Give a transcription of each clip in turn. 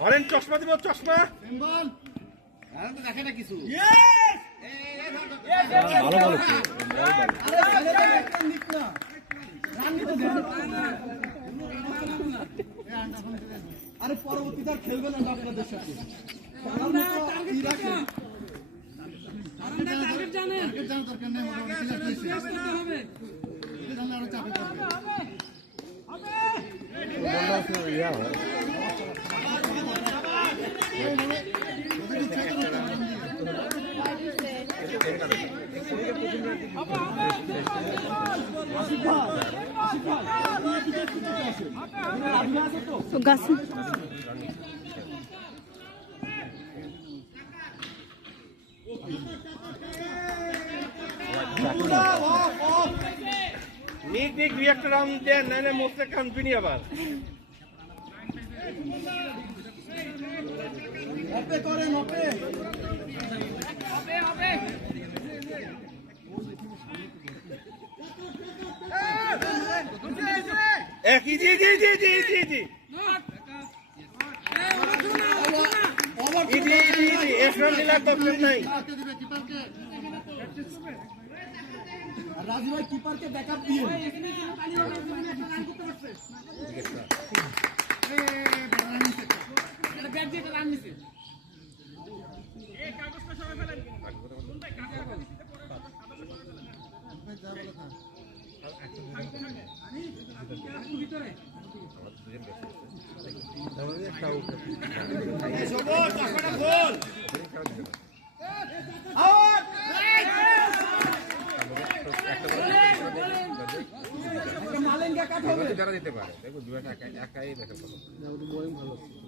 horn চশমা দিব চশমা কিছু আরে পরবর্তীতে খেলবে না আপনাদের সাথে নিক নিক দুই একটা রাউন্ড দেন নাইলে মোস্টে কানপিনি আবার ওপে করেন ওপে একই জি জি জি জি জি জি ইজি ইজি ইজি এসরান দিলার দরকার নাই রাজু ভাই কিপারকে ব্যাকআপ দিয়ে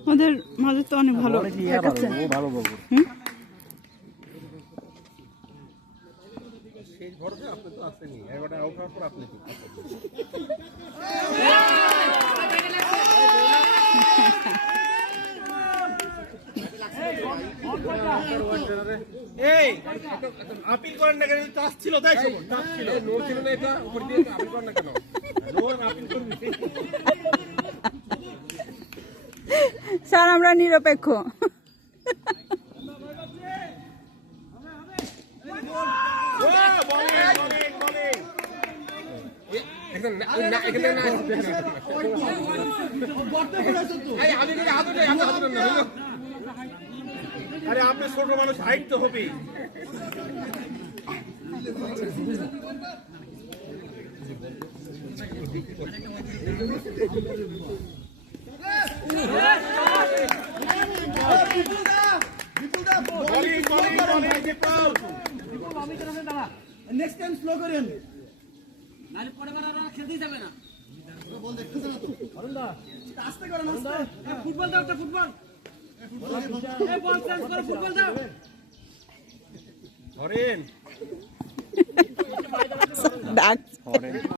ওদের মাঝে তো অনেক ভালো ভালো বাবু সেই ভরসা আপনি তো আসেনি এবারে আউট হওয়ার পর আপনি এই আপিল করেন না কেন টাচ ছিল তাই টাচ ছিল নোট ছিল না এটা উপর দিয়ে আপিল করেন না কেন নোট আপিল করবি স্যার আমরা নিরপেক্ষ আরে আপনি ছোট মানুষ হাইট তো হবেই নেক্সট টাইম স্লো করেন নালে পরেবার আর খেলতেই যাবে না বল দেখতেছ না তো অরুণ দা আস্তে করেন আস্তে ফুটবল দাও একটা ফুটবল এই বল চেঞ্জ করো ফুটবল দাও হরেন ডাক